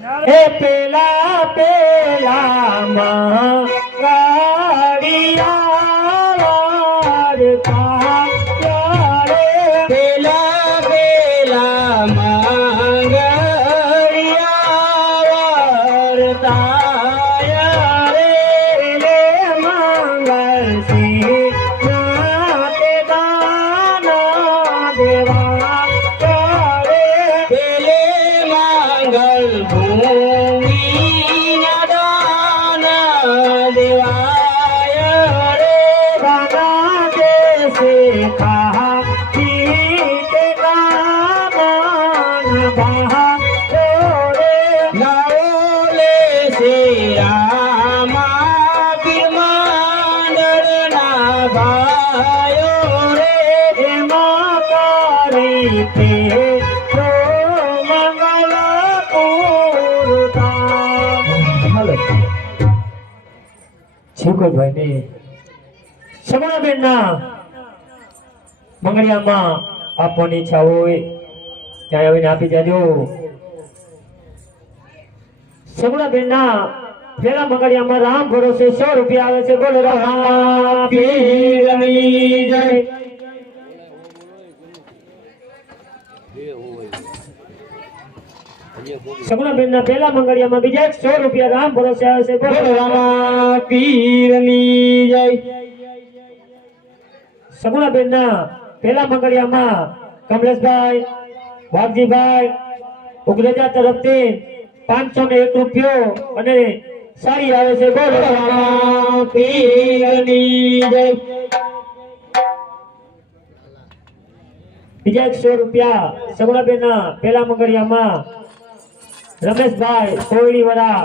એ પેલા પેલા મંગળિયા શિવકોટભાઈ ને શમણાબેન ના મંગળિયામાં આપવાની ઈચ્છા હોય, ત્યાં આવીને આપી દેજો. શમણાબેનના પેલા મંગળિયામાં રામ ભરોસે સો રૂપિયા આવે છે. બોલો રમી જય. સગુણાબેન ના પેલા મંગળિયામાં બીજા સો રૂપિયા રામ ભરોસે આવે છે. બોલો. પીરની જય. સગુણાબેન ના પેલા મંગળિયામાં કમલેશભાઈ વાઘજીભાઈ ઉગ્રજા તરફથી પાંચસો ને એક રૂપિયો અને સારી આવે છે. બોલો. પીરની જય. બીજા એક સો રૂપિયા સગુણાબેન ના પેલા મંગળિયામાં રમેશભાઈ કોયડી વડા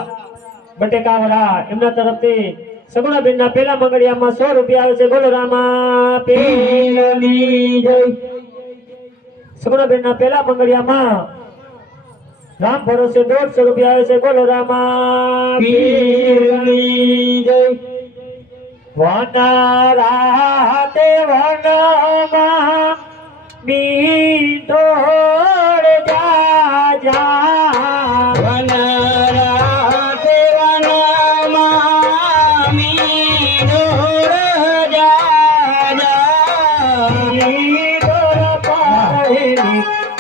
બટેકા વડા એમના તરફથી સગુણાબેન ના પેલા મંગળિયામાં સો રૂપિયા આવે છે. બોલો રામા પીરની જય. સગુણાબેન ના પેલા મંગળિયામાં રામ ભરોસે દોઢસો રૂપિયા આવે છે. બોલો રામા પીરની જય. વન તે વનમાં બીડોળ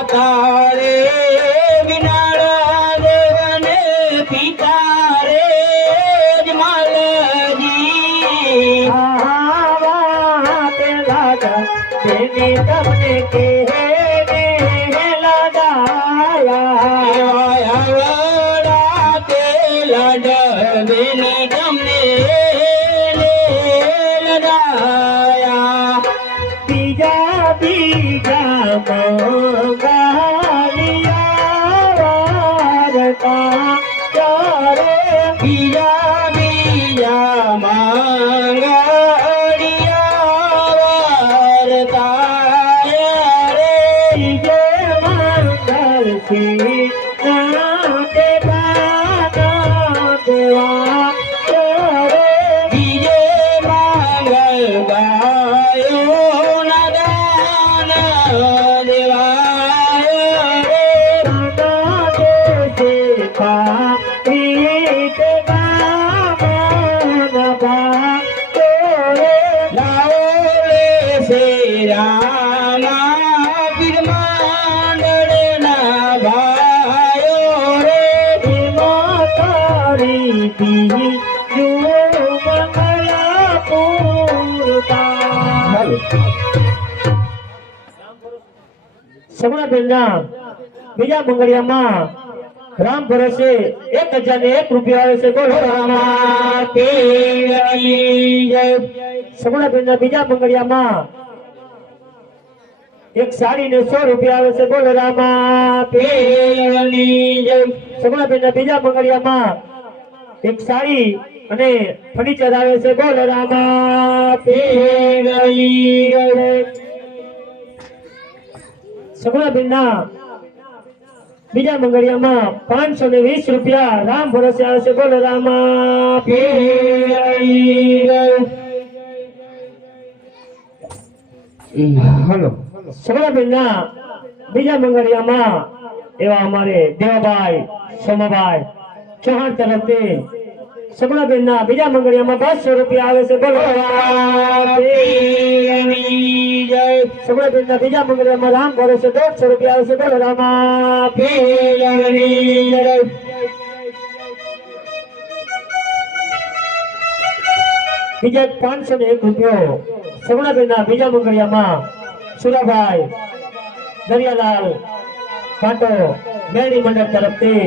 યજમાલાજી માતા રે વિનાળા દેવને પિતા રે જમાલજી આવા તે લાડા દેવી તમને કે લડાયા ಸಂಗ પૂરતા. સગુણાબેનના બીજા મંગળિયામાં રામ ભરોસે એક હજાર ને એક રૂપિયા આવે છે. બોલો રામા પીરની બીજા મંગળિયામાં એક સાડી ને સો રૂપિયા આવે છે. બોલો રામા પીરની બેન બીજા મંગળિયામાં એક સારી અને ફર્નિચર આવે છે. બોલો રામા સગુણાબેનના બીજા મંગળિયામાં પાંચસો ને વીસ રૂપિયા રામ ભરોસે આવે છે. બોલો રામા હલો. સગડાબેનના બીજા મંગળિયામાં એવા અમારે દેવાભાઈ સોમાભાઈ ચૌહાણ તરફથી સગડાબેનના બીજા મંગળિયામાં પાંચસો રૂપિયા આવે છે. જય સગડાબેનના બીજા મંગળિયામાં રામ ભરોસે દોઢસો રૂપિયા આવે છે. બોલો, રામા. પીરની જય બીજા પાંચસો ને એક રૂપિયો સગડાબેનના બીજા મંગળિયામાં સુરાભાઈ દરિયાલાલ કાંટો મેળી મંડળ તરફથી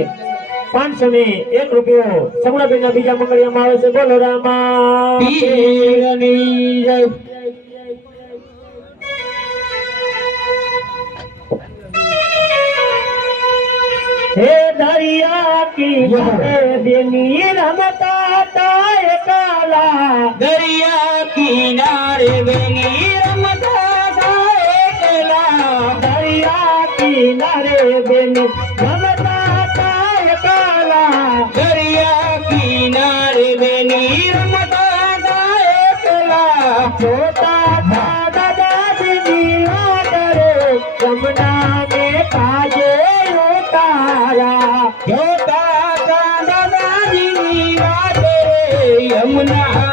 પાંચસો ને એક રૂપિયો. સગડાબેનના બીજા મંગળિયામાં આવે છે. બોલો રામા. હે દરિયા કિનારે બેની રમતા તાય કાલા. દરિયા કિનારે બેની યમુના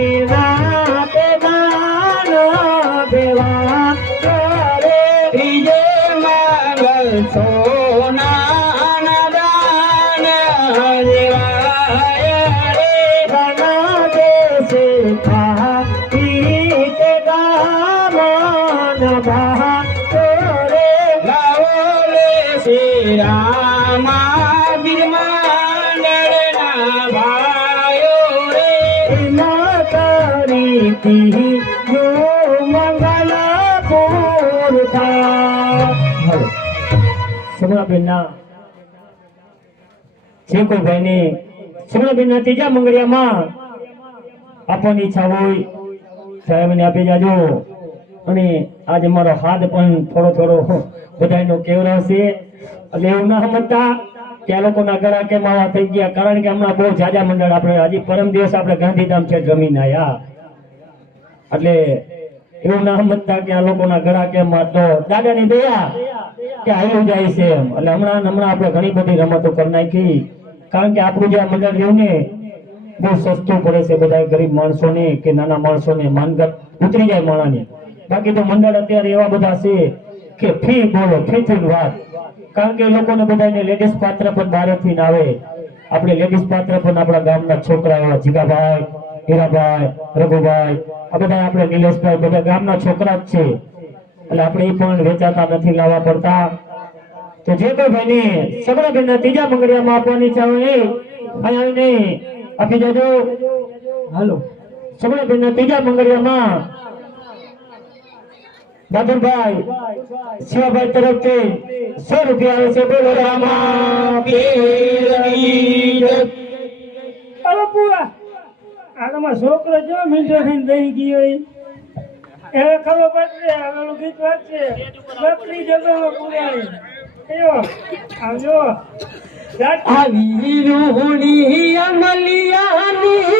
કરી જો કોઈ ભાઈને સગડાબેનના ત્રીજા મંગળિયામાં આપવાની ઈચ્છા હોય સાહેબ મને આપી જાજો અને આજે મારો હાથ પણ થોડો થોડો બધાનો કેવરાશે એટલે એવું ના સમજતા આ લોકોના ગળા કેમ આવા થઈ ગયા. કારણ કે હમણાં બહુ જાજા મંડળ આપણે, હજી પરમ દિવસ આપણે ગાંધીધામ છે જમીન આયા. એટલે એવું ના સમજતા કે આ લોકોના ગળા કેમ તો દાદાની દયા કે આવ્યું જાય છે એમ. એટલે હમણાં હમણાં આપણે ઘણી બધી રમતો કરી નાખી. કારણ કે આપણું જે આ મંડળ રહ્યું ને, બહુ સસ્તું પડે છે બધા ગરીબ માણસોને કે નાના માણસોને. માનગત ઉતરી જાય માણાને. બાકી તો મંડળ અત્યારે એવા બધા છે કે ફી બોલો ફી થી વાત. કારણ કે લોકોને બધાને લેડીઝ પાત્ર પણ બહારેથી આવે. આપણે લેડીઝ પાત્ર પણ આપણા ગામના છોકરા એવા જીગાભાઈ હીરાભાઈ રઘુભાઈ આ બધા આપણે નિલેશભાઈ બધા ગામના છોકરા જ છે. એટલે આપણે એ પણ વેચાતા નથી લાવવા પડતા. તો જે કોઈ ભાઈને સગડા બેનના ત્રીજા મંગળિયામાં આપવાની હોય એ અહીં આવીને આપી જજો હાલો. સગડા બેનના ત્રીજા મંગળિયામાં બહાદુરભાઈ શિવાભાઈ તરફથી સો રૂપિયા આવે છે. બોલો રામા. અરે પૂરા. આમાં છોકરો જો મીંડો થઈને દઈ ગયો એ ખબર પડશે આવેલું ગીત વાંચશે બકરી જગો જાત આવી રૂહણી અમલિયાની